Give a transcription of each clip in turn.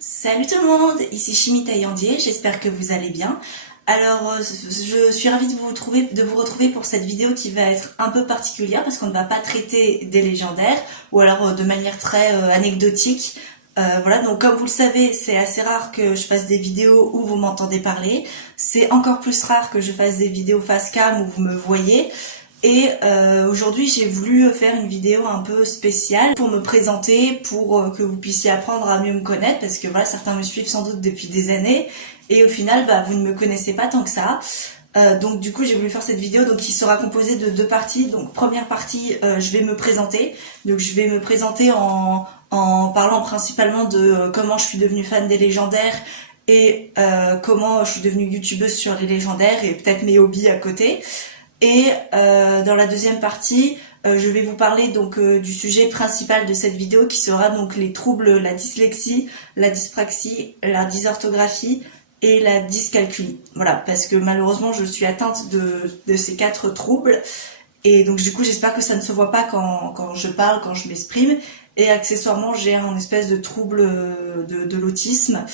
Salut tout le monde, ici Chimie Taillandier, j'espère que vous allez bien. Alors, je suis ravie de vous retrouver pour cette vidéo qui va être un peu particulière parce qu'on ne va pas traiter des légendaires ou alors de manière très anecdotique. Voilà, donc comme vous le savez, c'est assez rare que je fasse des vidéos où vous m'entendez parler. C'est encore plus rare que je fasse des vidéos face cam où vous me voyez. Et aujourd'hui, j'ai voulu faire une vidéo un peu spéciale pour me présenter, pour que vous puissiez apprendre à mieux me connaître, parce que voilà, certains me suivent sans doute depuis des années, et au final, bah, vous ne me connaissez pas tant que ça. Donc du coup, j'ai voulu faire cette vidéo donc qui sera composée de deux parties. Donc première partie, je vais me présenter. Donc je vais me présenter en parlant principalement de comment je suis devenue fan des légendaires et comment je suis devenue youtubeuse sur les légendaires et peut-être mes hobbies à côté. Et dans la deuxième partie, je vais vous parler donc du sujet principal de cette vidéo qui sera donc les troubles, la dyslexie, la dyspraxie, la dysorthographie et la dyscalculie. Voilà, parce que malheureusement je suis atteinte de ces quatre troubles et donc du coup j'espère que ça ne se voit pas quand je parle, quand je m'exprime. Et accessoirement j'ai un espèce de trouble de l'autisme.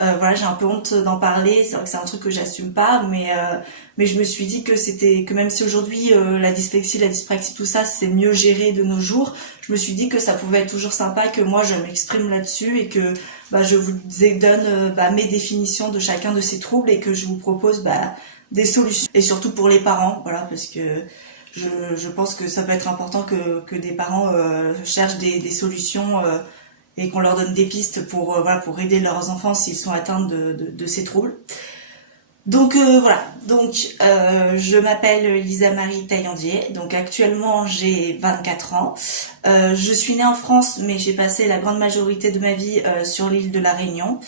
Voilà, j'ai un peu honte d'en parler, c'est vrai que c'est un truc que j'assume pas, mais je me suis dit que c'était que même si aujourd'hui la dyslexie, la dyspraxie, tout ça c'est mieux géré de nos jours, je me suis dit que ça pouvait être toujours sympa que moi je m'exprime là-dessus et que je vous donne mes définitions de chacun de ces troubles et que je vous propose des solutions et surtout pour les parents, voilà, parce que je pense que ça peut être important que des parents cherchent des solutions et qu'on leur donne des pistes pour voilà, pour aider leurs enfants s'ils sont atteints de ces troubles. Donc voilà, donc je m'appelle Lisa Marie Taillandier, donc actuellement j'ai 24 ans. Je suis née en France mais j'ai passé la grande majorité de ma vie sur l'île de la Réunion.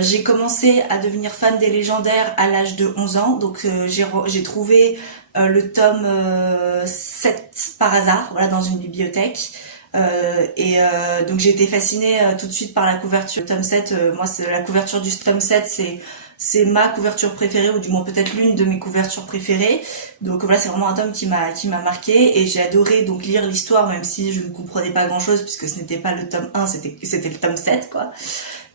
J'ai commencé à devenir fan des légendaires à l'âge de 11 ans, donc j'ai trouvé le tome 7 par hasard, voilà, dans une bibliothèque. Donc j'ai été fascinée tout de suite par la couverture. Le tome 7, moi c'est la couverture du tome 7, c'est ma couverture préférée, ou du moins peut-être l'une de mes couvertures préférées. Donc voilà, c'est vraiment un tome qui m'a marqué et j'ai adoré donc lire l'histoire, même si je ne comprenais pas grand chose puisque ce n'était pas le tome 1, c'était le tome 7 quoi.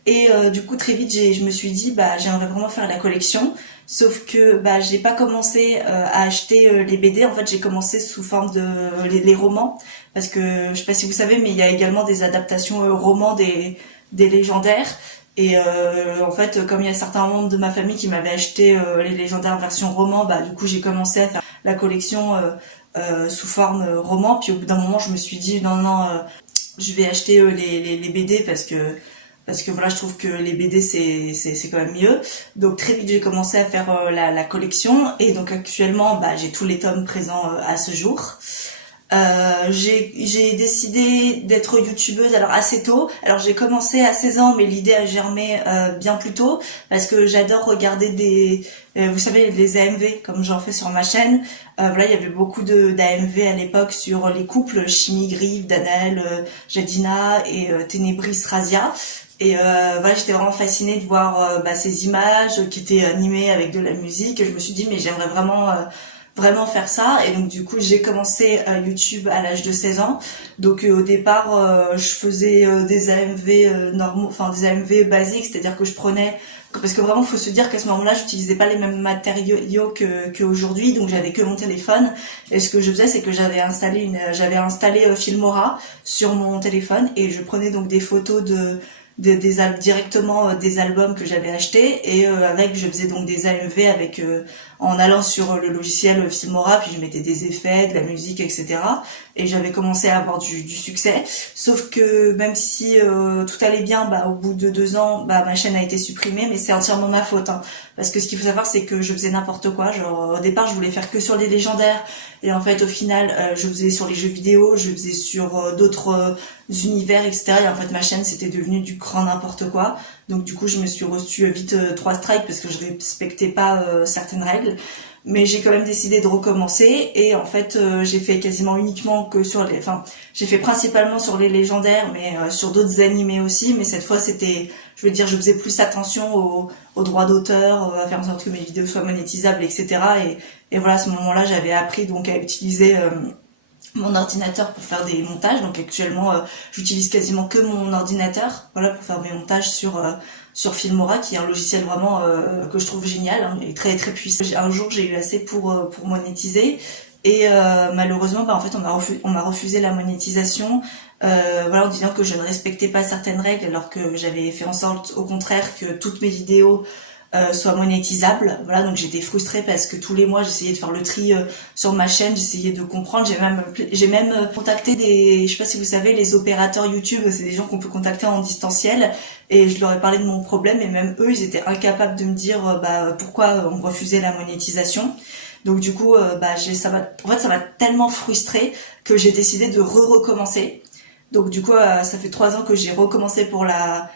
Et du coup très vite je me suis dit j'aimerais vraiment faire la collection, sauf que j'ai pas commencé à acheter les BD. En fait j'ai commencé sous forme de les romans, parce que je sais pas si vous savez mais il y a également des adaptations romans des légendaires. Et en fait comme il y a certains membres de ma famille qui m'avaient acheté les légendaires version roman, du coup j'ai commencé à faire la collection sous forme roman. Puis au bout d'un moment je me suis dit non, je vais acheter les BD parce que voilà, je trouve que les BD c'est quand même mieux. Donc très vite j'ai commencé à faire la collection et donc actuellement j'ai tous les tomes présents à ce jour. J'ai décidé d'être youtubeuse alors assez tôt. Alors j'ai commencé à 16 ans mais l'idée a germé bien plus tôt parce que j'adore regarder vous savez, les AMV comme j'en fais sur ma chaîne. Voilà, il y avait beaucoup d'AMV à l'époque sur les couples Chimie Grieve, Danaël, Jadina et Ténébris Razia. Et voilà, j'étais vraiment fascinée de voir ces images qui étaient animées avec de la musique. Et je me suis dit mais j'aimerais vraiment faire ça. Et donc du coup j'ai commencé YouTube à l'âge de 16 ans. Donc au départ je faisais des AMV normaux, enfin des AMV basiques, c'est-à-dire que je prenais, parce que vraiment faut se dire qu'à ce moment-là j'utilisais pas les mêmes matériaux qu'aujourd'hui, donc j'avais que mon téléphone. Et ce que je faisais c'est que j'avais installé Filmora sur mon téléphone et je prenais donc des photos directement des albums que j'avais achetés et je faisais donc des AMV en allant sur le logiciel Filmora, puis je mettais des effets, de la musique, etc. Et j'avais commencé à avoir du succès. Sauf que même si tout allait bien, au bout de 2 ans, ma chaîne a été supprimée, mais c'est entièrement ma faute. Hein. Parce que ce qu'il faut savoir, c'est que je faisais n'importe quoi. Genre au départ, je voulais faire que sur les légendaires, et en fait, au final, je faisais sur les jeux vidéo, je faisais sur d'autres univers, etc. Et en fait, ma chaîne, c'était devenu du grand n'importe quoi. Donc du coup, je me suis reçu vite 3 strikes parce que je respectais pas certaines règles. Mais j'ai quand même décidé de recommencer et en fait j'ai fait quasiment uniquement que j'ai fait principalement sur les légendaires, mais sur d'autres animés aussi, mais cette fois c'était, je faisais plus attention aux droits d'auteur, à faire en sorte que mes vidéos soient monétisables, etc. Et voilà, à ce moment-là j'avais appris donc à utiliser mon ordinateur pour faire des montages. Donc actuellement, j'utilise quasiment que mon ordinateur, voilà, pour faire mes montages sur Filmora, qui est un logiciel vraiment que je trouve génial, hein, et très très puissant. Un jour, j'ai eu assez pour monétiser, et malheureusement, en fait, on m'a refusé la monétisation, voilà, en disant que je ne respectais pas certaines règles, alors que j'avais fait en sorte, au contraire, que toutes mes vidéos soit monétisable. Voilà, donc j'étais frustrée parce que tous les mois j'essayais de faire le tri sur ma chaîne, j'essayais de comprendre. J'ai même contacté des, je sais pas si vous savez, les opérateurs YouTube, c'est des gens qu'on peut contacter en distanciel, et je leur ai parlé de mon problème, et même eux ils étaient incapables de me dire pourquoi on me refusait la monétisation. Donc du coup ça m'a tellement frustrée que j'ai décidé de recommencer. Donc du coup ça fait 3 ans que j'ai recommencé pour la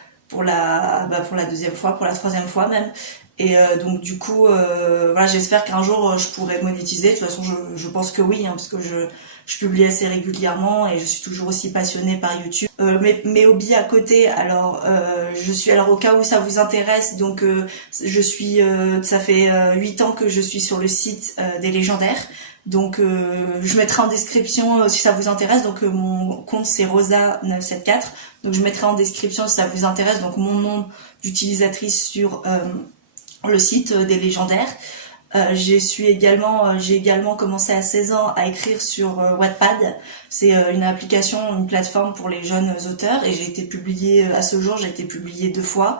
deuxième fois, pour la troisième fois même. Et donc du coup, voilà, j'espère qu'un jour je pourrai monétiser. De toute façon, je pense que oui, hein, parce que je publie assez régulièrement et je suis toujours aussi passionnée par YouTube. Mes hobbies à côté, alors je suis, alors au cas où ça vous intéresse, donc je suis, ça fait 8 ans que je suis sur le site des légendaires. Donc je mettrai en description si ça vous intéresse. Donc mon compte c'est Rosa974. Donc je mettrai en description si ça vous intéresse, donc mon nom d'utilisatrice sur le site des légendaires. J'ai également commencé à 16 ans à écrire sur Wattpad. C'est une application, une plateforme pour les jeunes auteurs, et j'ai été publiée à ce jour, j'ai été publiée 2 fois.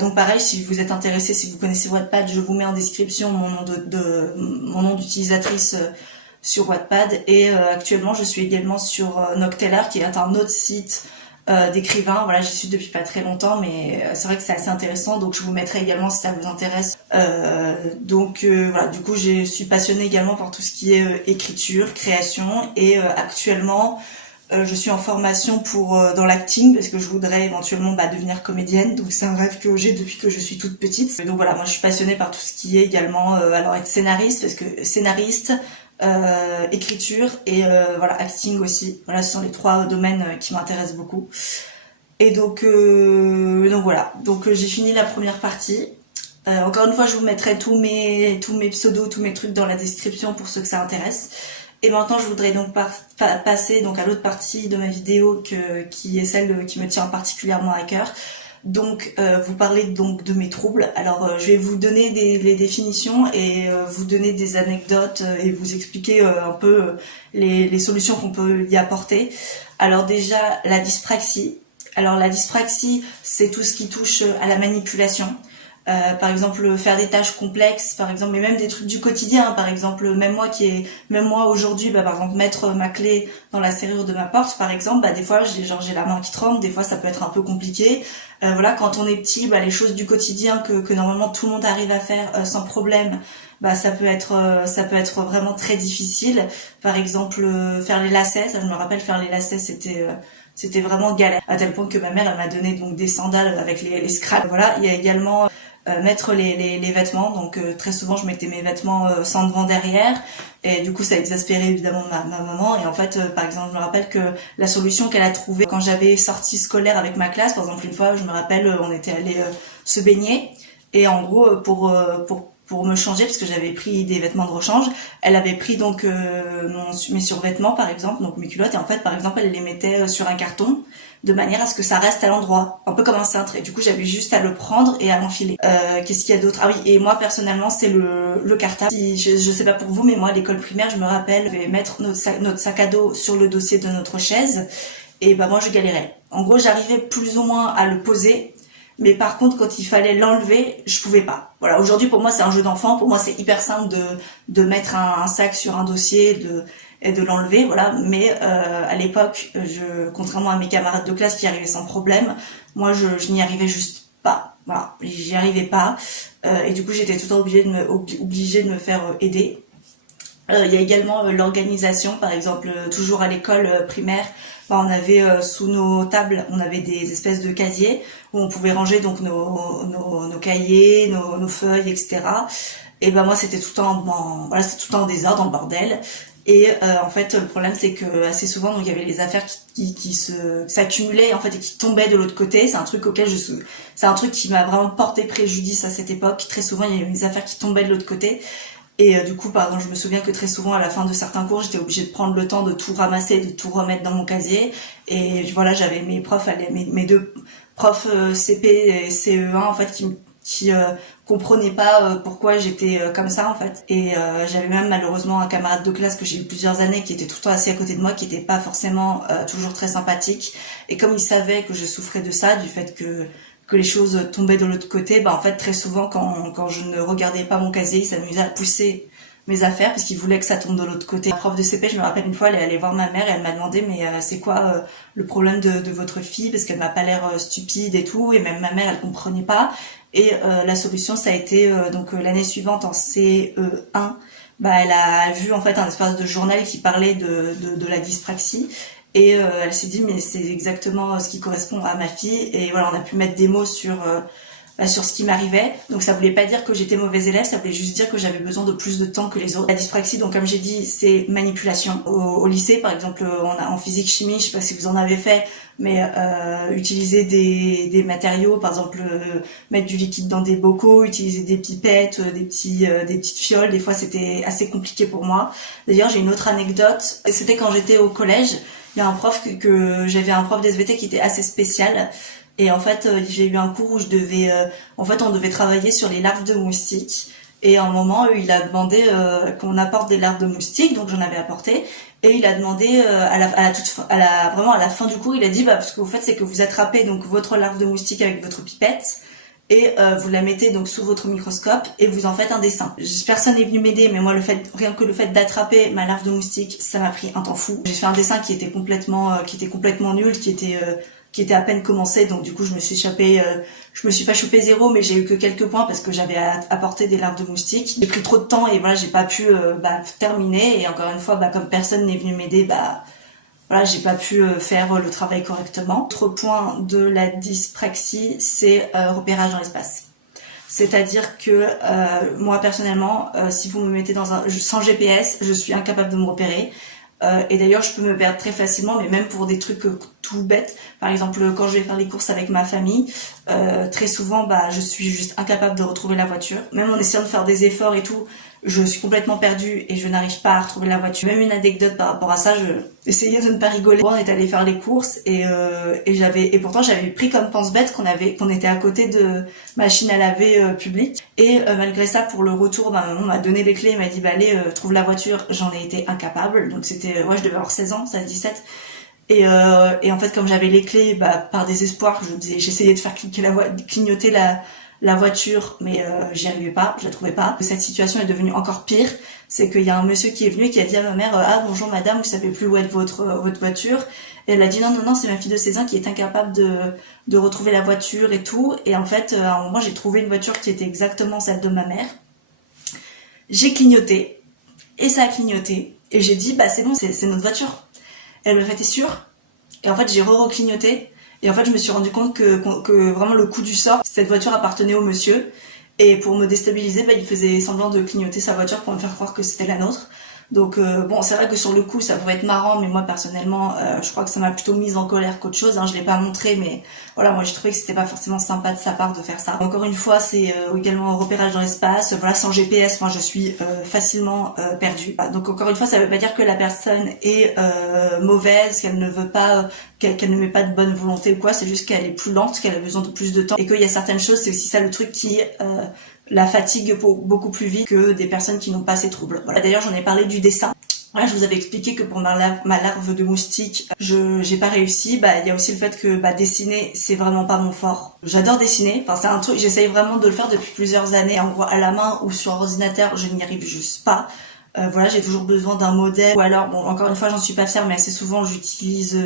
Donc pareil, si vous êtes intéressé, si vous connaissez Wattpad, je vous mets en description mon nom d'utilisatrice sur Wattpad. Et actuellement, je suis également sur Nocteller, qui est un autre site d'écrivain. Voilà, j'y suis depuis pas très longtemps, mais c'est vrai que c'est assez intéressant, donc je vous mettrai également si ça vous intéresse. Voilà, du coup, je suis passionnée également par tout ce qui est écriture, création, et actuellement, je suis en formation dans l'acting, parce que je voudrais éventuellement devenir comédienne. Donc c'est un rêve que j'ai depuis que je suis toute petite. Donc voilà, moi je suis passionnée par tout ce qui est également alors être scénariste, parce que scénariste, écriture et voilà, acting aussi. Voilà, ce sont les 3 domaines qui m'intéressent beaucoup. Et donc voilà. Donc j'ai fini la première partie. Encore une fois, je vous mettrai tous mes pseudos, tous mes trucs dans la description pour ceux que ça intéresse. Et maintenant, je voudrais donc passer donc à l'autre partie de ma vidéo qui est celle qui me tient particulièrement à cœur. Donc, vous parlez donc de mes troubles. Alors, je vais vous donner les définitions et vous donner des anecdotes et vous expliquer un peu les solutions qu'on peut y apporter. Alors déjà, la dyspraxie. Alors la dyspraxie, c'est tout ce qui touche à la manipulation. Par exemple, faire des tâches complexes, par exemple, mais même des trucs du quotidien, par exemple, même moi aujourd'hui, par exemple, mettre ma clé dans la serrure de ma porte, par exemple, des fois, j'ai la main qui tremble, des fois, ça peut être un peu compliqué. Voilà, quand on est petit, les choses du quotidien que normalement tout le monde arrive à faire sans problème, ça peut être vraiment très difficile. Par exemple, faire les lacets, ça, je me rappelle, faire les lacets, c'était vraiment galère, à tel point que ma mère, elle m'a donné donc des sandales avec les scraps. Voilà, il y a également mettre les vêtements. Donc très souvent je mettais mes vêtements sans devant derrière, et du coup ça exaspérait évidemment ma maman. Et en fait par exemple, je me rappelle que la solution qu'elle a trouvée quand j'avais sortie scolaire avec ma classe, par exemple une fois je me rappelle on était allé se baigner, et en gros pour me changer, parce que j'avais pris des vêtements de rechange, elle avait pris donc mes survêtements par exemple, donc mes culottes, et en fait par exemple elle les mettait sur un carton de manière à ce que ça reste à l'endroit, un peu comme un cintre, et du coup j'avais juste à le prendre et à l'enfiler. Qu'est-ce qu'il y a d'autre? Ah oui, et moi personnellement c'est le cartable. Je sais pas pour vous, mais moi à l'école primaire, je me rappelle, je vais mettre notre sac à dos sur le dossier de notre chaise, et moi je galérais. En gros j'arrivais plus ou moins à le poser, mais par contre quand il fallait l'enlever, je pouvais pas. Voilà, aujourd'hui pour moi c'est un jeu d'enfant, pour moi c'est hyper simple de mettre un sac sur un dossier, et de l'enlever, voilà. Mais à l'époque, contrairement à mes camarades de classe qui arrivaient sans problème, moi je n'y arrivais juste pas. Voilà, j'y arrivais pas, et du coup j'étais tout le temps obligée de me faire aider. Il y a également l'organisation, par exemple, toujours à l'école primaire, on avait sous nos tables, on avait des espèces de casiers où on pouvait ranger donc nos cahiers, nos feuilles, etc. Et moi c'était tout le temps c'était tout le temps en désordre, en bordel. Et en fait le problème c'est que assez souvent donc il y avait les affaires qui s'accumulaient en fait et qui tombaient de l'autre côté. C'est un truc c'est un truc qui m'a vraiment porté préjudice à cette époque. Très souvent il y avait des affaires qui tombaient de l'autre côté. Et du coup, par exemple, je me souviens que très souvent, à la fin de certains cours, j'étais obligée de prendre le temps de tout ramasser, de tout remettre dans mon casier. Et voilà, j'avais mes profs, mes deux profs CP et CE1 en fait qui comprenaient pas pourquoi j'étais comme ça en fait. Et j'avais même malheureusement un camarade de classe que j'ai eu plusieurs années qui était tout le temps assis à côté de moi, qui était pas forcément toujours très sympathique. Et comme il savait que je souffrais de ça, du fait que les choses tombaient de l'autre côté, bah en fait très souvent quand je ne regardais pas mon casier, il s'amusait à pousser mes affaires parce qu'il voulait que ça tombe de l'autre côté. La prof de CP, je me rappelle une fois, elle est allée voir ma mère et elle m'a demandé mais c'est quoi le problème de votre fille, parce qu'elle m'a pas l'air stupide et tout, et même ma mère elle comprenait pas. Et la solution ça a été donc l'année suivante en CE1, bah elle a vu en fait un espace de journal qui parlait de la dyspraxie. Et elle s'est dit mais c'est exactement ce qui correspond à ma fille, et voilà, on a pu mettre des mots sur ce qui m'arrivait. Donc ça voulait pas dire que j'étais mauvaise élève, ça voulait juste dire que j'avais besoin de plus de temps que les autres. La dyspraxie, donc comme j'ai dit, c'est manipulation. Au lycée, par exemple, en physique chimie, je sais pas si vous en avez fait, mais utiliser des matériaux, par exemple mettre du liquide dans des bocaux, utiliser des pipettes, des petites fioles, des fois c'était assez compliqué pour moi. D'ailleurs, j'ai une autre anecdote, c'était quand j'étais au collège. Il y a un prof j'avais un prof d'SVT qui était assez spécial. Et en fait, j'ai eu un cours où on devait travailler sur les larves de moustiques. Et à un moment, il a demandé qu'on apporte des larves de moustiques, donc j'en avais apporté. Et il a demandé vraiment à la fin du cours, il a dit bah ce que vous faites, c'est que vous attrapez donc votre larve de moustique avec votre pipette et vous la mettez donc sous votre microscope et vous en faites un dessin. Personne n'est venu m'aider, mais moi rien que le fait d'attraper ma larve de moustique, ça m'a pris un temps fou. J'ai fait un dessin qui était complètement nul, qui était à peine commencé, donc du coup je me suis pas chopé 0, mais j'ai eu que quelques points parce que j'avais apporté des larves de moustiques. J'ai pris trop de temps et voilà, j'ai pas pu terminer, et encore une fois comme personne n'est venu m'aider, voilà, j'ai pas pu faire le travail correctement. Autre point de la dyspraxie, c'est repérage dans l'espace. C'est-à-dire que moi personnellement, si vous me mettez sans GPS, je suis incapable de me repérer. Et d'ailleurs, je peux me perdre très facilement, mais même pour des trucs tout bêtes. Par exemple, quand je vais faire les courses avec ma famille, très souvent, je suis juste incapable de retrouver la voiture. Même en essayant de faire des efforts et tout, je suis complètement perdue et je n'arrive pas à retrouver la voiture. Même une anecdote par rapport à ça, j'essayais de ne pas rigoler. On est allé faire les courses et pourtant j'avais pris comme pense-bête qu'on était à côté de machine à laver publique. Et malgré ça, pour le retour, maman m'a donné les clés, m'a dit allez, trouve la voiture. J'en ai été incapable. Donc c'était, je devais avoir 16 ans, 17. Et en fait, comme j'avais les clés, par désespoir, j'essayais de faire clignoter la voiture, mais j'y arrivais pas, je la trouvais pas. Cette situation est devenue encore pire, c'est qu'il y a un monsieur qui est venu et qui a dit à ma mère ah bonjour madame, vous savez plus où est votre voiture. Et elle a dit non, c'est ma fille de 16 ans qui est incapable de retrouver la voiture et tout. Et en fait, à un moment, j'ai trouvé une voiture qui était exactement celle de ma mère. J'ai clignoté, et ça a clignoté, et j'ai dit c'est bon, c'est notre voiture. Et elle m'a fait t'es sûre? Et en fait, j'ai re-clignoté. Et en fait, je me suis rendu compte que vraiment le coup du sort, cette voiture appartenait au monsieur. Et pour me déstabiliser, il faisait semblant de clignoter sa voiture pour me faire croire que c'était la nôtre. Donc bon, c'est vrai que sur le coup, ça pouvait être marrant, mais moi personnellement, je crois que ça m'a plutôt mise en colère qu'autre chose. Je l'ai pas montré, mais voilà, moi j'ai trouvé que c'était pas forcément sympa de sa part de faire ça. Encore une fois, c'est également un repérage dans l'espace. Voilà, sans GPS, moi je suis facilement perdue. Donc encore une fois, ça veut pas dire que la personne est mauvaise, qu'elle ne veut pas, qu'elle ne met pas de bonne volonté ou quoi. C'est juste qu'elle est plus lente, qu'elle a besoin de plus de temps, et qu'il y a certaines choses. C'est aussi ça le truc qui la fatigue beaucoup plus vite que des personnes qui n'ont pas ces troubles. Voilà. D'ailleurs, j'en ai parlé du dessin. Voilà, je vous avais expliqué que pour ma larve de moustique, j'ai pas réussi. Il y a aussi le fait que dessiner, c'est vraiment pas mon fort. J'adore dessiner. Enfin, c'est un truc, j'essaye vraiment de le faire depuis plusieurs années. En gros, à la main ou sur ordinateur, je n'y arrive juste pas. Voilà, j'ai toujours besoin d'un modèle, ou alors bon, encore une fois, j'en suis pas fière, mais assez souvent j'utilise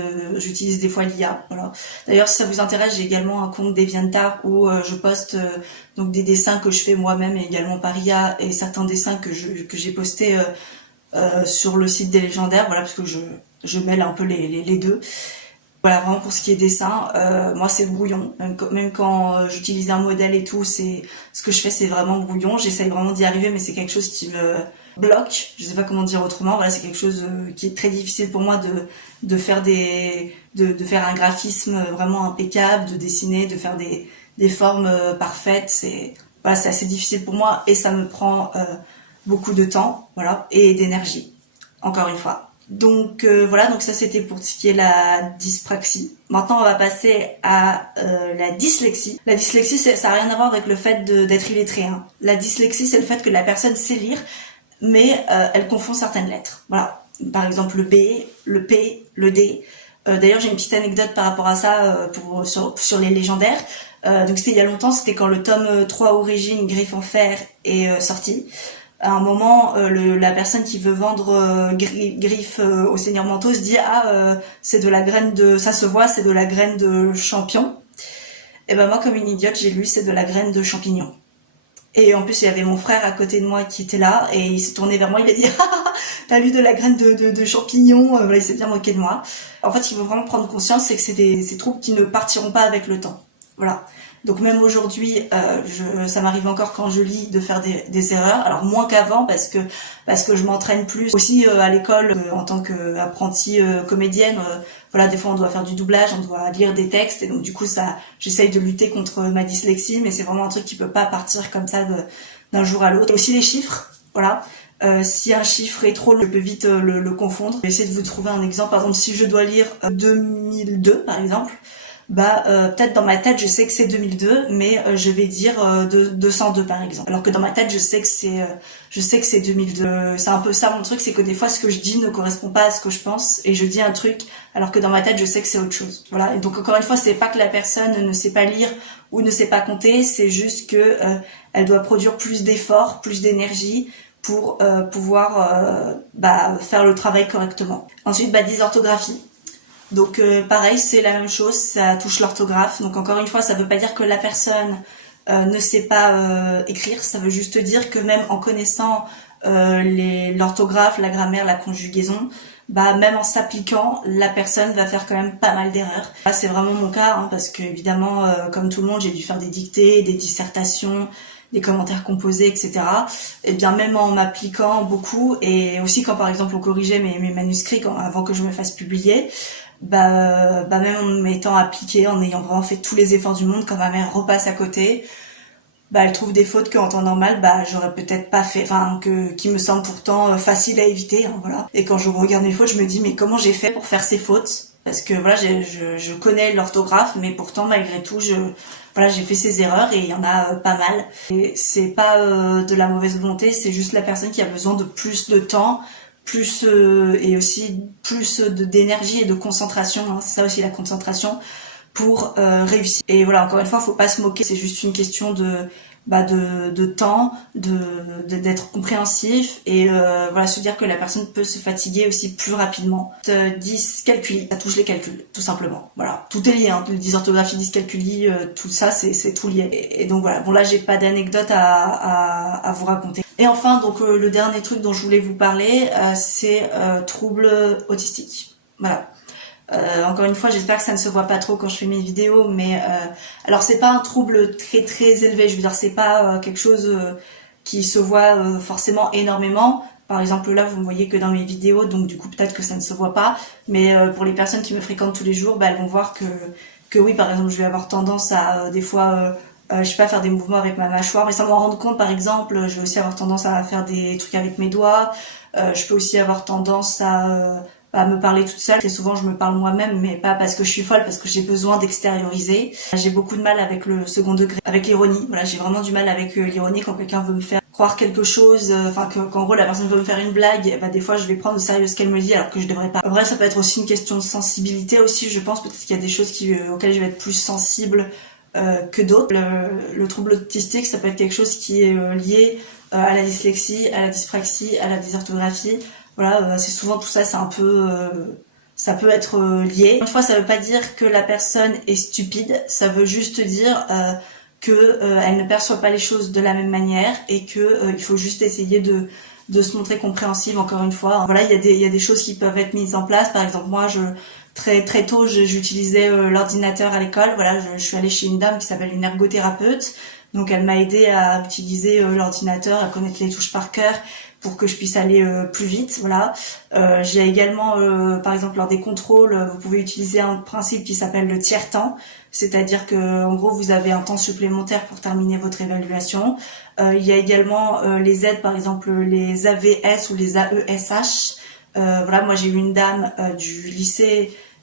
des fois l'IA. Voilà. D'ailleurs, si ça vous intéresse, j'ai également un compte DeviantArt où je poste donc des dessins que je fais moi-même, et également par IA, et certains dessins que j'ai postés sur le site des légendaires. Voilà, parce que je mêle un peu les deux. Voilà, vraiment pour ce qui est dessin, moi c'est brouillon. Même quand j'utilise un modèle et tout, ce que je fais, c'est vraiment brouillon. J'essaye vraiment d'y arriver, mais c'est quelque chose qui me bloque. Je sais pas comment dire autrement. Voilà, c'est quelque chose qui est très difficile pour moi de faire de faire un graphisme vraiment impeccable, de dessiner, de faire des formes parfaites. C'est assez difficile pour moi, et ça me prend beaucoup de temps, voilà, et d'énergie, encore une fois. Donc voilà, donc ça c'était pour ce qui est la dyspraxie. Maintenant on va passer à la dyslexie. La dyslexie ça n'a rien à voir avec le fait d'être illettré. Hein. La dyslexie c'est le fait que la personne sait lire, mais elle confond certaines lettres. Voilà, par exemple le B, le P, le D. D'ailleurs j'ai une petite anecdote par rapport à ça sur les légendaires. Donc c'était il y a longtemps, c'était quand le tome 3 Origine Griffe en fer est sorti. À un moment, la personne qui veut vendre Griffe au Seigneur Manteau se dit c'est de la graine de, ça se voit, c'est de la graine de champion. Et ben moi comme une idiote j'ai lu c'est de la graine de champignon. Et en plus il y avait mon frère à côté de moi qui était là et il s'est tourné vers moi, il a dit t'as lu de la graine de champignon, voilà, il s'est bien moqué de moi. En fait, ce qu'il faut vraiment prendre conscience, c'est que c'est ces troubles qui ne partiront pas avec le temps. Voilà. Donc même aujourd'hui, ça m'arrive encore quand je lis de faire des erreurs. Alors moins qu'avant parce que je m'entraîne plus. Aussi à l'école en tant qu'apprentie comédienne, voilà, des fois on doit faire du doublage, on doit lire des textes et donc du coup ça, j'essaye de lutter contre ma dyslexie, mais c'est vraiment un truc qui peut pas partir comme ça d'un jour à l'autre. Et aussi les chiffres, voilà. Si un chiffre est trop long, je peux vite le confondre. Je vais essayer de vous trouver un exemple. Par exemple, si je dois lire 2002 par exemple. Peut-être dans ma tête je sais que c'est 2002 mais je vais dire 202 par exemple, alors que dans ma tête je sais que c'est 2002. C'est un peu ça mon truc, c'est que des fois ce que je dis ne correspond pas à ce que je pense et je dis un truc alors que dans ma tête je sais que c'est autre chose. Voilà, et donc encore une fois c'est pas que la personne ne sait pas lire ou ne sait pas compter, c'est juste que elle doit produire plus d'efforts, plus d'énergie pour pouvoir faire le travail correctement. Ensuite dysorthographie. Donc pareil, c'est la même chose, ça touche l'orthographe. Donc encore une fois, ça veut pas dire que la personne ne sait pas écrire, ça veut juste dire que même en connaissant l'orthographe, la grammaire, la conjugaison, même en s'appliquant, la personne va faire quand même pas mal d'erreurs. Là, c'est vraiment mon cas, hein, parce que évidemment, comme tout le monde, j'ai dû faire des dictées, des dissertations, des commentaires composés, etc. Et bien même en m'appliquant beaucoup, et aussi quand par exemple on corrigeait mes manuscrits avant que je me fasse publier, même en m'étant appliquée, en ayant vraiment fait tous les efforts du monde, quand ma mère repasse à côté, elle trouve des fautes qu'en temps normal, j'aurais peut-être pas fait, qui me semblent pourtant faciles à éviter, hein, voilà. Et quand je regarde mes fautes, je me dis, mais comment j'ai fait pour faire ces fautes? Parce que voilà, je connais l'orthographe, mais pourtant, malgré tout, j'ai fait ces erreurs et il y en a pas mal. Et c'est pas de la mauvaise volonté, c'est juste la personne qui a besoin de plus de temps, et aussi plus d'énergie et de concentration, hein, c'est ça aussi la concentration, pour réussir. Et voilà, encore une fois, faut pas se moquer, c'est juste une question de temps, d'être compréhensif et voilà, se dire que la personne peut se fatiguer aussi plus rapidement. Dyscalculie, ça touche les calculs, tout simplement. Voilà, tout est lié, hein, dysorthographie, dyscalculie, tout ça, c'est tout lié. Et donc voilà, bon là j'ai pas d'anecdote à vous raconter. Et enfin, donc le dernier truc dont je voulais vous parler, c'est troubles autistiques. Voilà. Encore une fois, j'espère que ça ne se voit pas trop quand je fais mes vidéos, mais alors c'est pas un trouble très très élevé, je veux dire c'est pas quelque chose qui se voit forcément énormément. Par exemple là vous me voyez que dans mes vidéos, donc du coup peut-être que ça ne se voit pas, mais pour les personnes qui me fréquentent tous les jours, elles vont voir que oui, par exemple je vais avoir tendance à des fois je sais pas, faire des mouvements avec ma mâchoire, mais sans m'en rendre compte. Par exemple, je vais aussi avoir tendance à faire des trucs avec mes doigts, je peux aussi avoir tendance à me parler toute seule. Très souvent, je me parle moi-même, mais pas parce que je suis folle, parce que j'ai besoin d'extérioriser. J'ai beaucoup de mal avec le second degré, avec l'ironie. Voilà, j'ai vraiment du mal avec l'ironie quand quelqu'un veut me faire croire quelque chose, qu'en gros la personne veut me faire une blague, des fois je vais prendre au sérieux ce qu'elle me dit alors que je devrais pas. Bref, ça peut être aussi une question de sensibilité aussi, je pense. Peut-être qu'il y a des choses auxquelles je vais être plus sensible que d'autres. Le trouble autistique, ça peut être quelque chose qui est lié à la dyslexie, à la dyspraxie, à la dysorthographie. Voilà, c'est souvent tout ça, c'est un peu ça peut être lié. Une fois, ça veut pas dire que la personne est stupide, ça veut juste dire que elle ne perçoit pas les choses de la même manière et que il faut juste essayer de se montrer compréhensive. Encore une fois, voilà, il y a des choses qui peuvent être mises en place. Par exemple, moi, très tôt, j'utilisais l'ordinateur à l'école. Voilà, je suis allée chez une dame qui s'appelle une ergothérapeute. Donc elle m'a aidé à utiliser l'ordinateur, à connaître les touches par cœur pour que je puisse aller plus vite. Voilà. J'ai également, par exemple, lors des contrôles, vous pouvez utiliser un principe qui s'appelle le tiers-temps. c'est-à-dire que en gros vous avez un temps supplémentaire pour terminer votre évaluation. Il y a également les aides, par exemple les AVS ou les AESH. Voilà, moi j'ai eu une dame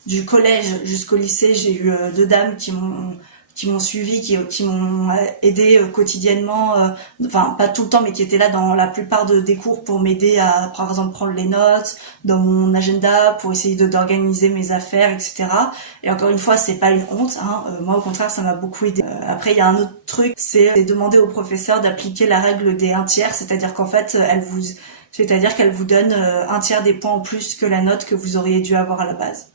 du collège jusqu'au lycée, j'ai eu deux dames qui m'ont suivi, qui m'ont aidé quotidiennement, enfin pas tout le temps, mais qui étaient là dans la plupart des cours pour m'aider à, par exemple, prendre les notes dans mon agenda, pour essayer d'organiser mes affaires, etc. Et encore une fois, c'est pas une honte, hein. Moi au contraire, ça m'a beaucoup aidé. Après, il y a un autre truc, c'est demander au professeur d'appliquer la règle des 1/3, c'est-à-dire qu'en fait, qu'elle vous donne 1/3 des points en plus que la note que vous auriez dû avoir à la base.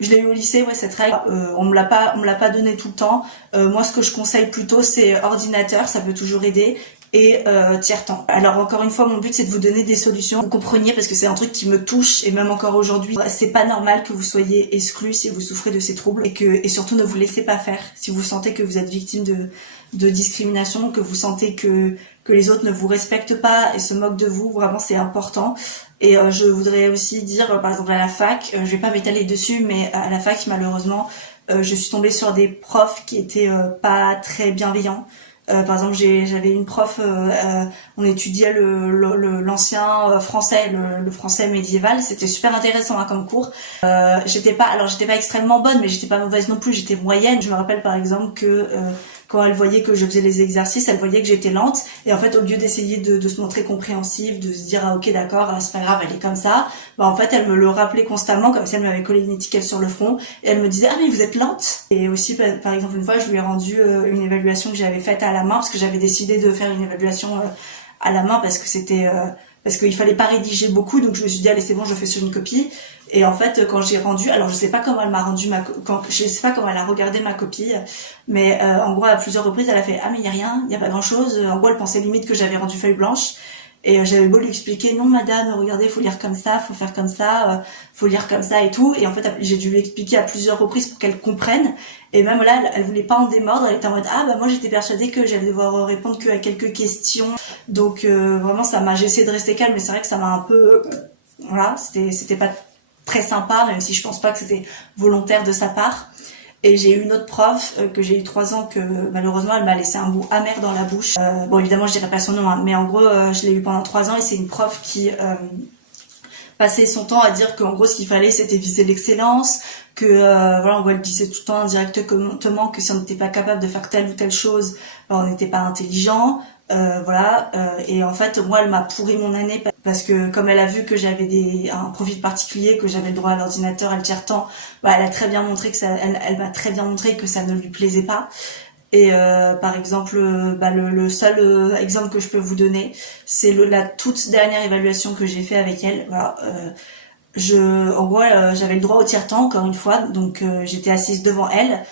Je l'ai eu au lycée, ouais, cette règle. On me l'a pas donné tout le temps. Moi, ce que je conseille plutôt, c'est ordinateur, ça peut toujours aider, et tiers-temps. Alors encore une fois, mon but c'est de vous donner des solutions. Vous compreniez, parce que c'est un truc qui me touche, et même encore aujourd'hui, c'est pas normal que vous soyez exclus si vous souffrez de ces troubles, et surtout ne vous laissez pas faire. Si vous sentez que vous êtes victime de discrimination, que vous sentez que les autres ne vous respectent pas et se moquent de vous, vraiment c'est important. Et je voudrais aussi dire, par exemple à la fac, je vais pas m'étaler dessus, mais à la fac malheureusement, je suis tombée sur des profs qui étaient pas très bienveillants. Par exemple, j'avais une prof, on étudiait l'ancien français, le français médiéval. C'était super intéressant, hein, comme cours. J'étais pas extrêmement bonne, mais j'étais pas mauvaise non plus. J'étais moyenne. Je me rappelle par exemple que quand elle voyait que je faisais les exercices, elle voyait que j'étais lente. Et en fait, au lieu d'essayer de se montrer compréhensive, de se dire ah ok d'accord, c'est pas grave, elle est comme ça, bah en fait, elle me le rappelait constamment, comme si elle m'avait collé une étiquette sur le front. Et elle me disait ah mais vous êtes lente. Et aussi par exemple une fois, je lui ai rendu une évaluation que j'avais faite à la main, parce que j'avais décidé de faire une évaluation à la main parce que c'était parce qu'il fallait pas rédiger beaucoup, donc je me suis dit allez c'est bon, je fais sur une copie. Et en fait quand j'ai rendu, alors je sais pas comment elle m'a rendu je sais pas comment elle a regardé ma copie, mais en gros à plusieurs reprises elle a fait ah mais y a rien, y a pas grand chose. En gros elle pensait limite que j'avais rendu feuille blanche. Et j'avais beau lui expliquer non madame, regardez, faut lire comme ça, faut faire comme ça, faut lire comme ça et tout. Et en fait j'ai dû lui expliquer à plusieurs reprises pour qu'elle comprenne. Et même là elle voulait pas en démordre, elle était en mode ah bah moi j'étais persuadée que j'allais devoir répondre que à quelques questions. Donc vraiment j'ai essayé de rester calme, mais c'est vrai que ça m'a un peu voilà, c'était pas très sympa, même si je pense pas que c'était volontaire de sa part. Et j'ai eu une autre prof que j'ai eu 3 ans, que malheureusement elle m'a laissé un goût amer dans la bouche. Bon évidemment je dirais pas son nom, hein, mais en gros je l'ai eu pendant 3 ans, et c'est une prof qui passait son temps à dire qu'en gros ce qu'il fallait c'était viser l'excellence, que voilà, elle disait tout le temps indirectement que si on n'était pas capable de faire telle ou telle chose, on n'était pas intelligent. Voilà, et en fait moi elle m'a pourri mon année parce que comme elle a vu que j'avais un profil particulier, que j'avais le droit à l'ordinateur, à le tiers-temps, bah elle a très bien montré que elle m'a très bien montré que ça ne lui plaisait pas. Et par exemple, le seul exemple que je peux vous donner, c'est la toute dernière évaluation que j'ai fait avec elle. Voilà, en gros j'avais le droit au tiers-temps encore une fois, donc j'étais assise devant elle.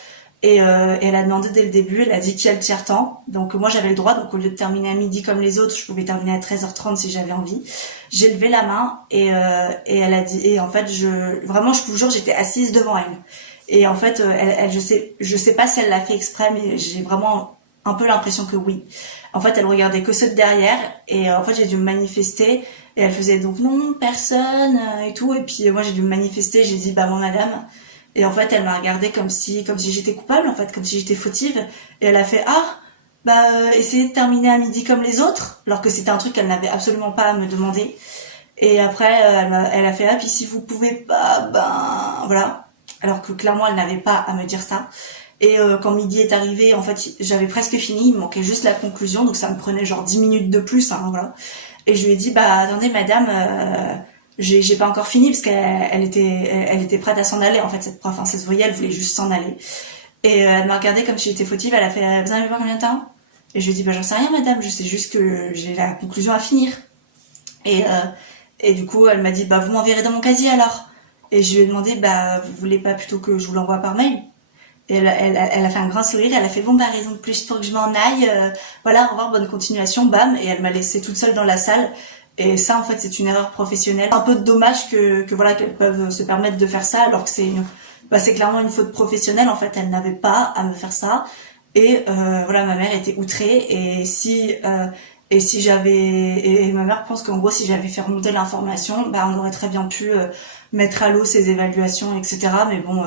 Et elle a demandé dès le début, elle a dit qui a le tiers-temps. Donc moi j'avais le droit, donc au lieu de terminer à midi comme les autres, je pouvais terminer à 13h30 si j'avais envie. J'ai levé la main et elle a dit, et en fait je vous jure, j'étais assise devant elle. Et en fait je sais pas si elle l'a fait exprès, mais j'ai vraiment un peu l'impression que oui. En fait elle regardait que ceux de derrière, et en fait j'ai dû me manifester, et elle faisait donc non, personne et tout. Et puis moi j'ai dû me manifester, j'ai dit bah moi madame. Et en fait, elle m'a regardée comme si j'étais coupable, en fait, comme si j'étais fautive. Et elle a fait essayez de terminer à midi comme les autres, alors que c'était un truc qu'elle n'avait absolument pas à me demander. Et après, elle a fait puis si vous pouvez pas, voilà. Alors que clairement, elle n'avait pas à me dire ça. Et quand midi est arrivé, en fait, j'avais presque fini, il me manquait juste la conclusion, donc ça me prenait genre 10 minutes de plus, hein, voilà. Et je lui ai dit attendez madame, j'ai pas encore fini, parce qu'elle était prête à s'en aller, en fait, cette prof, hein, ça se voyait, elle voulait juste s'en aller. Et elle m'a regardée comme si j'étais fautive, elle a fait vous en avez pas combien de temps? Et je lui ai dit j'en sais rien madame, je sais juste que j'ai la conclusion à finir. Et du coup elle m'a dit vous m'enverrez dans mon casier alors. Et je lui ai demandé vous voulez pas plutôt que je vous l'envoie par mail? Et elle a fait un grand sourire, elle a fait raison de plus pour que je m'en aille, voilà, au revoir, bonne continuation, bam. Et elle m'a laissée toute seule dans la salle. Et ça, en fait, c'est une erreur professionnelle. Un peu dommage que voilà, qu'elles peuvent se permettre de faire ça, alors que c'est clairement une faute professionnelle. En fait, elle n'avait pas à me faire ça. Et voilà, ma mère était outrée. Et ma mère pense qu'en gros, si j'avais fait remonter l'information, on aurait très bien pu mettre à l'eau ces évaluations, etc. Mais bon,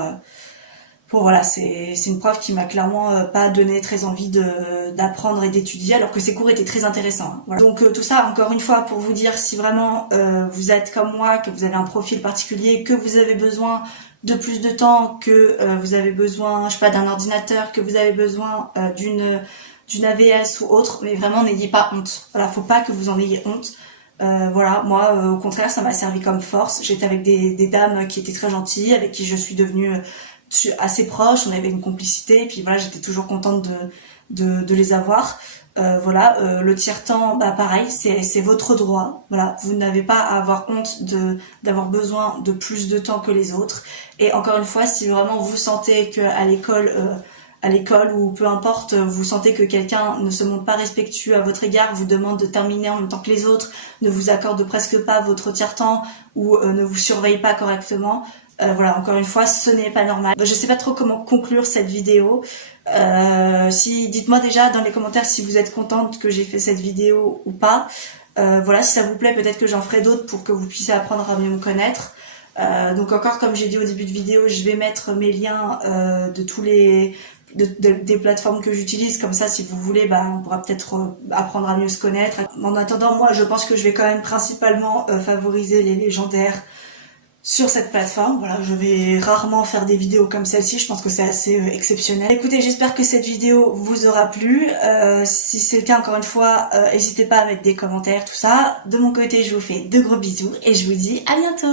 Bon voilà, c'est une prof qui m'a clairement pas donné très envie d'apprendre et d'étudier, alors que ses cours étaient très intéressants. Hein, voilà. Donc tout ça, encore une fois, pour vous dire, si vraiment vous êtes comme moi, que vous avez un profil particulier, que vous avez besoin de plus de temps, que vous avez besoin, je sais pas, d'un ordinateur, que vous avez besoin d'une AVS ou autre, mais vraiment n'ayez pas honte. Voilà, faut pas que vous en ayez honte. Voilà, moi au contraire, ça m'a servi comme force. J'étais avec des dames qui étaient très gentilles, avec qui je suis devenue assez proche, on avait une complicité, et puis voilà, j'étais toujours contente de les avoir. Voilà, le tiers-temps, bah pareil, c'est votre droit. Voilà, vous n'avez pas à avoir honte d'avoir besoin de plus de temps que les autres. Et encore une fois, si vraiment vous sentez que à l'école ou peu importe, vous sentez que quelqu'un ne se montre pas respectueux à votre égard, vous demande de terminer en même temps que les autres, ne vous accorde presque pas votre tiers-temps ou ne vous surveille pas correctement, voilà, encore une fois, ce n'est pas normal. Je sais pas trop comment conclure cette vidéo. Dites-moi déjà dans les commentaires si vous êtes contente que j'ai fait cette vidéo ou pas. Voilà, si ça vous plaît, peut-être que j'en ferai d'autres pour que vous puissiez apprendre à mieux me connaître. Donc encore, comme j'ai dit au début de vidéo, je vais mettre mes liens de tous les des plateformes que j'utilise, comme ça si vous voulez, bah, on pourra peut-être apprendre à mieux se connaître. En attendant, moi je pense que je vais quand même principalement favoriser les légendaires sur cette plateforme. Voilà, je vais rarement faire des vidéos comme celle-ci, je pense que c'est assez exceptionnel. Écoutez, j'espère que cette vidéo vous aura plu. Si c'est le cas, encore une fois, n'hésitez pas à mettre des commentaires, tout ça. De mon côté, je vous fais de gros bisous et je vous dis à bientôt.